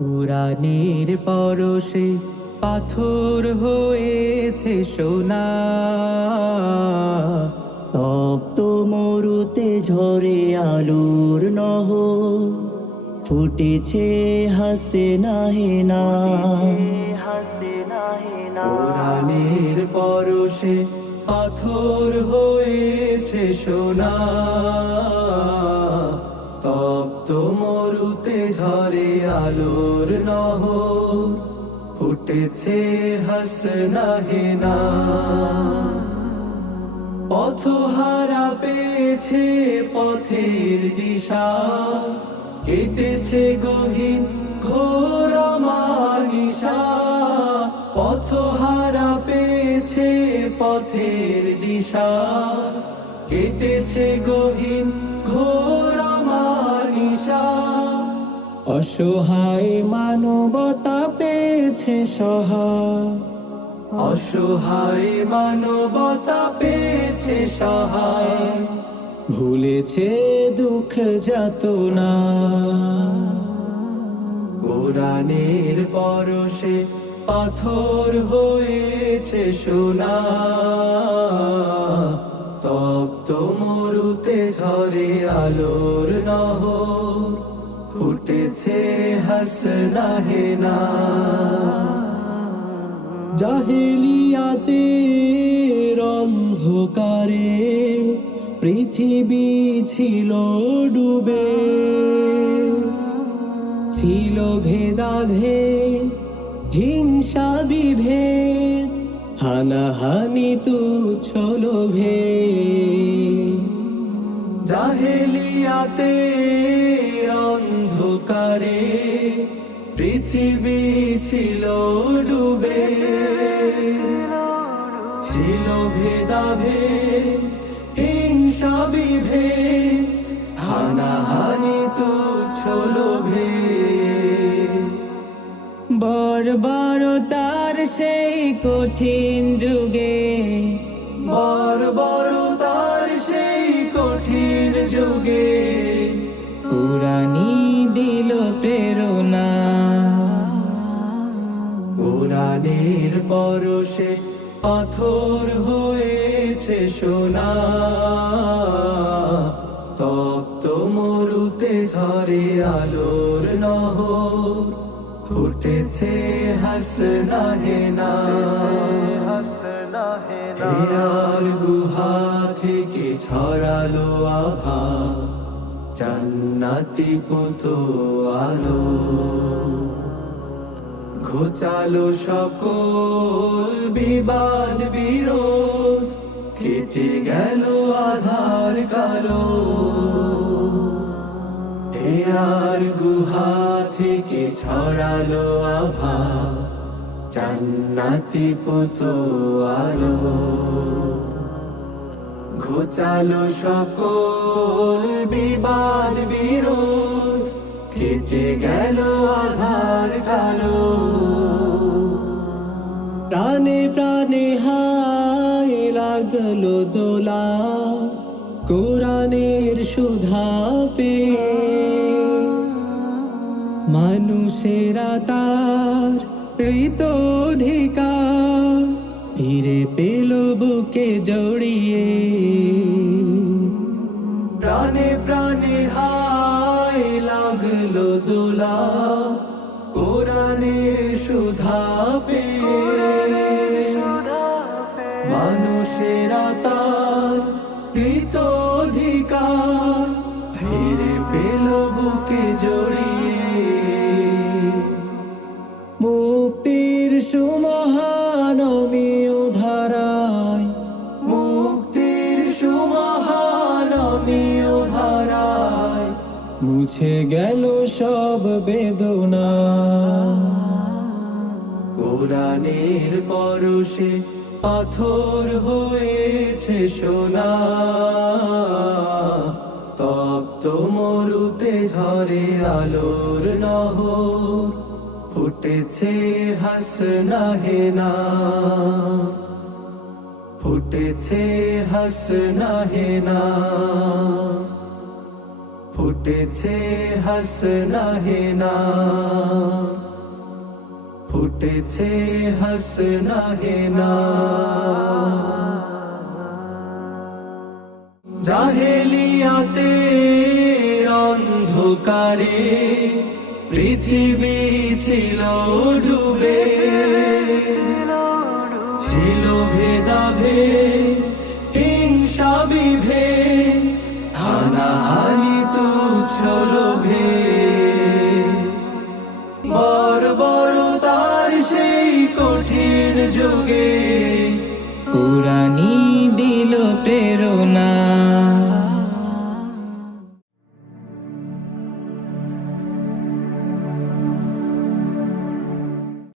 কুরআনের পরশে পাথর হয়েছে সোনা, তপ্ত মরুতে ঝরে আলোর নহর, ফুটেছে হাসনা হেনা। কুরআনের পরশে পাথর হয়েছে সোনা, তপ্ত মরুতে ঝরে আলোর নহর, ফুটেছে হাসনা হেনা। পথহারা পেয়েছে পথের দিশা, কেটেছে গহীন ঘোর মানিসা। পথহারা পেয়েছে পথের দিশা, কেটেছে গহীন ঘোর মানিসা। অসহায় মানবতা পেয়েছে সহায়, অসহায় মানবতা পেয়েছে সহায়, ভুলেছে দুঃখ যাতনা। কুরআনের পরশে পাথর হয়েছে সোনা, তপ্ত মরুতে ঝরে আলোর নহর, ফুটেছে হাসনা হেনা। জাহেলিয়াতের অন্ধকারে পৃথিবী ছিল ডুবে, ছিল ভেদাভেদ হিংসা বিভেদ, হানাহানি তুচ্ছ লোভে। জাহেলিয়াতের অন্ধকারে পৃথিবী ছিল ডুবে, ছিল ভেদাভেদ হিংসা বিভেদ, হানাহানি তুচ্ছ লোভে। বর্বরতার সেই কঠিন যুগে, বর্বরতার সেই কঠিন যুগে, কুরআনই দিল প্রেরণা। কুরআনের পরশে পাথর হয়েছে সোনা, তপ্ত মরুতে ঝরে আলোর নহর, ফুটেছে হাসনা হেনা। হেরার গুহা থেকে ছড়ালো আভা, জান্নাতি পুত আলো, ঘোচালো সকল বিবাদ বিরোধ, কেটে গেল আধার কালো। হেরার গুহা থেকে ছড়ালো আভা, জান্নাতি পুত আলো, ঘোচালো সকল বিবাদ বিরোধ, কেটে গেল আধার কালো। প্রাণে প্রাণে হায় লাগলো দোলা, কুরআনের সুধা পেয়ে। মানুষেরা তার হৃত অধিকার ফিরে পেল বুকে জড়িয়ে। প্রাণে প্রাণে হায় লাগলো দোলা, কোরআনের সুধা পেয়ে। মানুষেরা তার হৃত অধিকার ফিরে পেল বুকে জড়িয়ে। মুক্তির সুমহানমীয় ধারায়, মুক্তির সুমহানমীয় ধারায়, মুছে গেল সব বেদনা। কোরআনের পরশে পাথর হয়েছে সোনা, তপ্ত মরুতে ঝরে আলোর নহর, ফুটেছে হাসনা হেনা। ফুটেছে হাসনা হেনা, ফুটেছে হাসনা হেনা। ফুটেছে হাসনা হেনা। জাহেলিয়াতে অন্ধকারে পৃথিবী ছিল ডুবে, ছিল ভেদাভেদ হিংসা বিভেদ, হানাহানি তুচ্ছ লোভে।